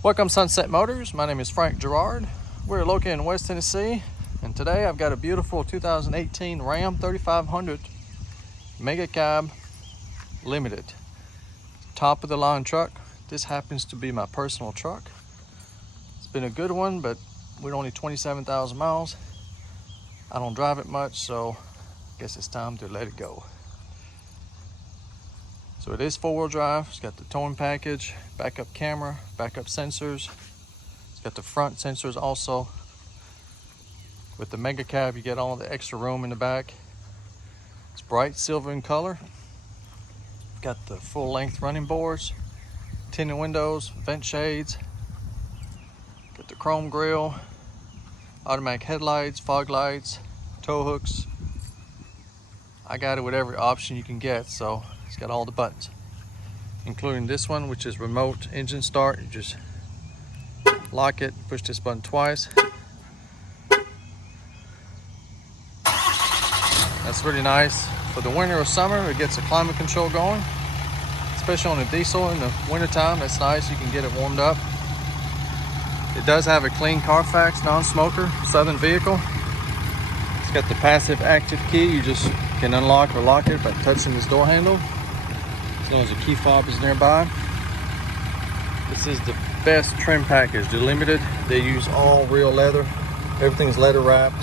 Welcome Sunset Motors. My name is Frank Gerard. We're located in West Tennessee, and today I've got a beautiful 2018 Ram 3500 Mega Cab Limited. Top of the line truck. This happens to be my personal truck. It's been a good one, but we're only 27,000 miles. I don't drive it much, so I guess it's time to let it go. So it is four-wheel drive. It's got the towing package, backup camera, backup sensors. It's got the front sensors also. With the Mega Cab, you get all the extra room in the back. It's bright silver in color. Got the full-length running boards, tinted windows, vent shades. Got the chrome grille, automatic headlights, fog lights, tow hooks. I got it with every option you can get, so it's got all the buttons, including this one, which is remote engine start. You just lock it, push this button twice. That's really nice. For the winter or summer, it gets a climate control going, especially on a diesel in the wintertime. That's nice, you can get it warmed up. It does have a clean Carfax, non-smoker, Southern vehicle. It's got the passive active key. You just can unlock or lock it by touching this door handle, as long as the key fob is nearby. This is the best trim package, the Limited. They use all real leather. Everything's leather wrapped.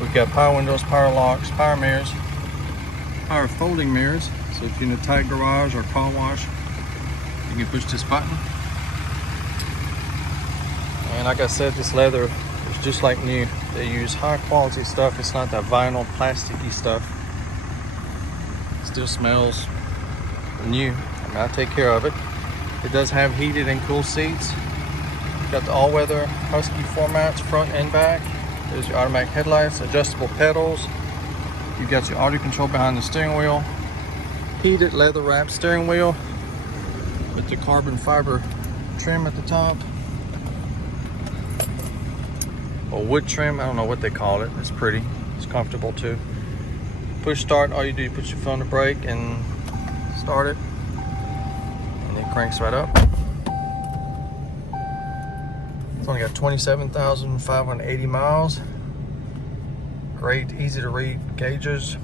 We've got power windows, power locks, power mirrors, power folding mirrors. So if you're in a tight garage or car wash, you can push this button. And like I said, this leather is just like new. They use high quality stuff. It's not that vinyl, plasticky stuff. It still smells new. I mean, I take care of it. It does have heated and cool seats. Got the all-weather Husky floor mats, front and back. There's your automatic headlights, adjustable pedals. You've got your audio control behind the steering wheel. Heated leather wrapped steering wheel with the carbon fiber trim at the top. Or wood trim, I don't know what they call it. It's pretty, it's comfortable too. Push start, all you do, you put your foot on the brake and start it. And it cranks right up. It's only got 27,580 miles. Great, easy to read gauges.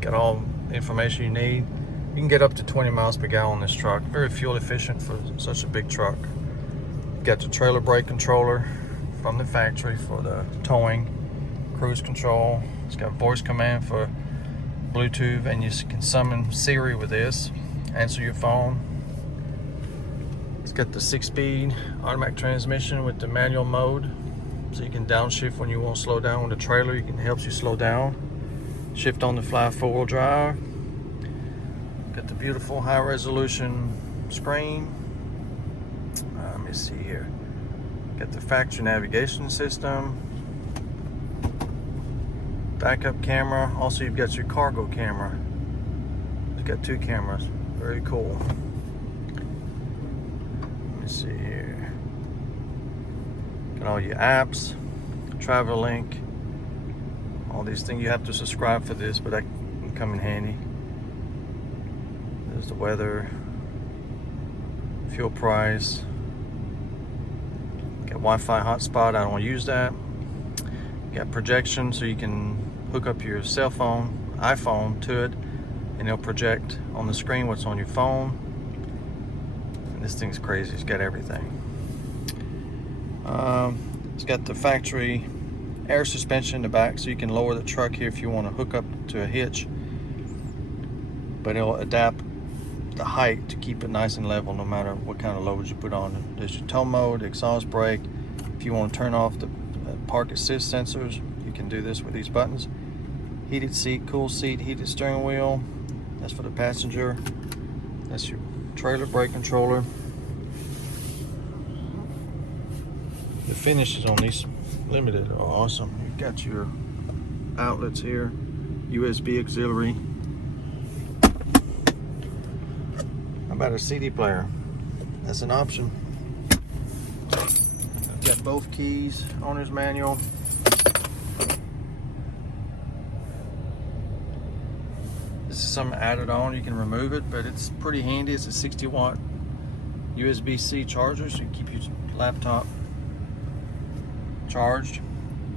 Got all the information you need. You can get up to 20 miles per gallon on this truck. Very fuel efficient for such a big truck. Got the trailer brake controller from the factory for the towing, cruise control. It's got voice command for Bluetooth, and you can summon Siri with this, answer your phone. It's got the 6-speed automatic transmission with the manual mode, so you can downshift when you want to slow down. With the trailer, it helps you slow down. Shift on the fly, four-wheel drive. Got the beautiful high-resolution screen. Let me see here. Got the factory navigation system. Backup camera. Also, you've got your cargo camera. You've got two cameras. Very cool. Let me see here. Got all your apps, TravelLink, all these things. You have to subscribe for this, but that can come in handy. There's the weather, fuel price. Got Wi-Fi hotspot. I don't want to use that. Got projection, so you can hook up your cell phone, iPhone, to it, and it'll project on the screen what's on your phone. And this thing's crazy. It's got everything. It's got the factory air suspension in the back, so you can lower the truck here if you want to hook up to a hitch, but it'll adapt the height to keep it nice and level no matter what kind of load you put on it. There's your tow mode, exhaust brake. If you want to turn off the park assist sensors, you can do this with these buttons. Heated seat, cool seat, heated steering wheel. That's for the passenger. That's your trailer brake controller. The finishes on these Limited are awesome. You've got your outlets here, USB auxiliary. How about a CD player? That's an option. Got both keys, owner's manual. This is something added on. You can remove it, but it's pretty handy. It's a 60-watt USB-C charger, so you keep your laptop charged,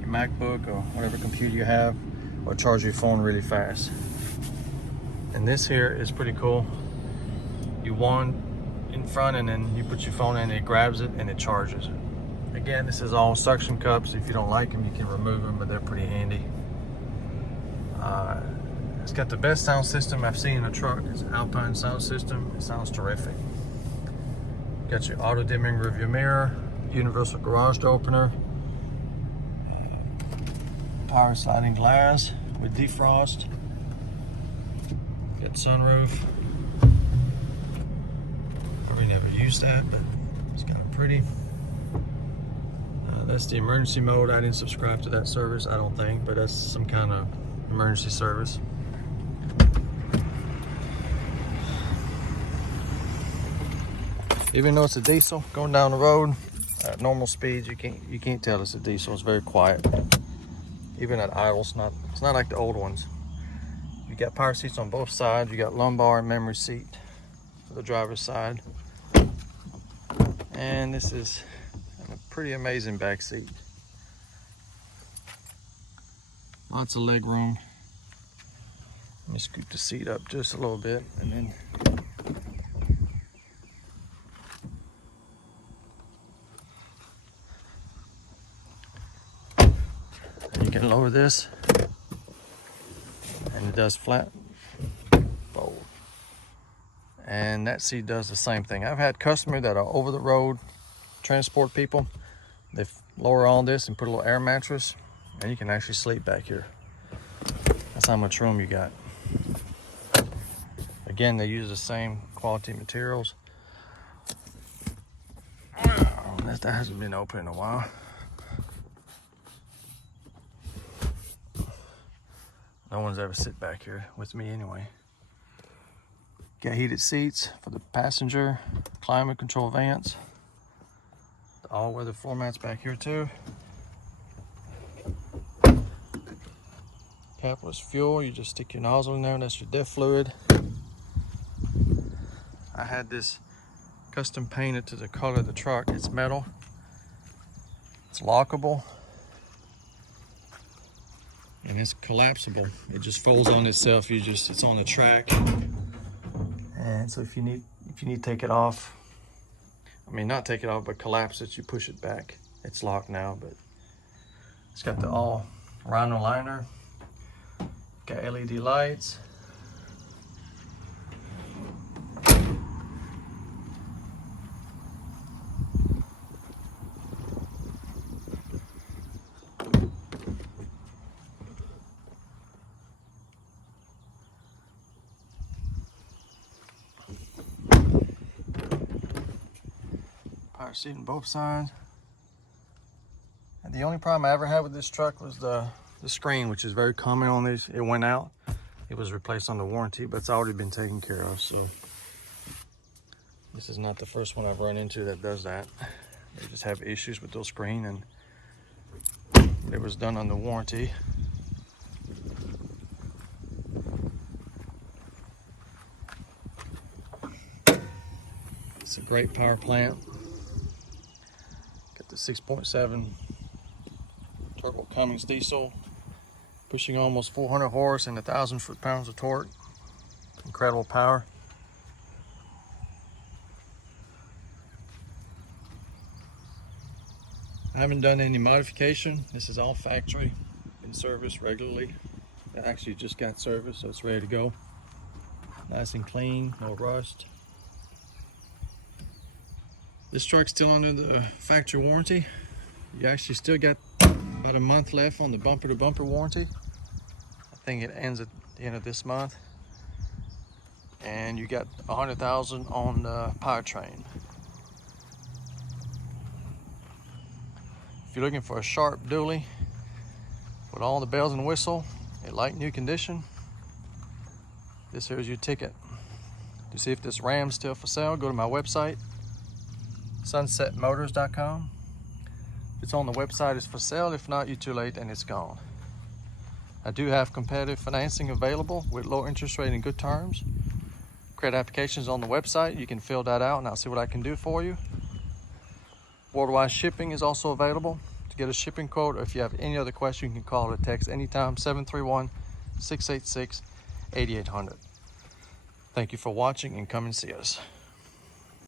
your MacBook or whatever computer you have, or charge your phone really fast. And this here is pretty cool. You wind in front and then you put your phone in, it grabs it and it charges. Again, this is all suction cups. If you don't like them, you can remove them, but they're pretty handy. It's got the best sound system I've seen in a truck. It's an Alpine sound system. It sounds terrific. Got your auto dimming rearview mirror, universal garage door opener, power sliding glass with defrost. Got sunroof. Probably never used that, but it's kind of pretty. That's the emergency mode. I didn't subscribe to that service, I don't think, but that's some kind of emergency service. Even though it's a diesel, going down the road at normal speeds, you can't tell it's a diesel. It's very quiet. Even at idle, it's not like the old ones. You got power seats on both sides. You got lumbar and memory seat for the driver's side. And this is a pretty amazing back seat. Lots of leg room. Let me scoot the seat up just a little bit, and then you can lower this, and it does flat fold. And that seat does the same thing. I've had customers that are over the road transport people. They lower all this and put a little air mattress, and you can actually sleep back here. That's how much room you got. Again, they use the same quality materials. That hasn't been open in a while. No one's ever sit back here with me anyway. Got heated seats for the passenger, climate control vents. The all-weather floor mats back here too. Capless fuel, you just stick your nozzle in there and that's your DEF fluid. I had this custom painted to the color of the truck. It's metal, it's lockable, and it's collapsible. It just folds on itself. It's on the track. And so if you need to take it off, I mean not take it off, but collapse it, you push it back. It's locked now, but it's got the all Rhino liner. Got LED lights. Power seat on both sides. And the only problem I ever had with this truck was the screen, which is very common on these. It went out. It was replaced under warranty, but it's already been taken care of. So this is not the first one I've run into that does that. They just have issues with those screen, and it was done under warranty. It's a great power plant. Got the 6.7 turbo Cummins diesel, pushing almost 400 horse and 1,000 foot-pounds of torque. Incredible power. I haven't done any modification. This is all factory, in service regularly. I actually just got service, so it's ready to go. Nice and clean, no rust. This truck's still under the factory warranty. You actually still got about a month left on the bumper-to-bumper warranty. I think it ends at the end of this month. And you got 100,000 on the powertrain. If you're looking for a sharp dually with all the bells and whistle in like new condition, this here's your ticket. To see if this Ram's still for sale, go to my website, sunsetmotors.com. If it's on the website, it's for sale. If not, you're too late and it's gone. I do have competitive financing available with low interest rate and good terms. Credit application is on the website. You can fill that out and I'll see what I can do for you. Worldwide shipping is also available. To get a shipping quote, or if you have any other question, you can call or text anytime, 731-686-8800. Thank you for watching and come and see us.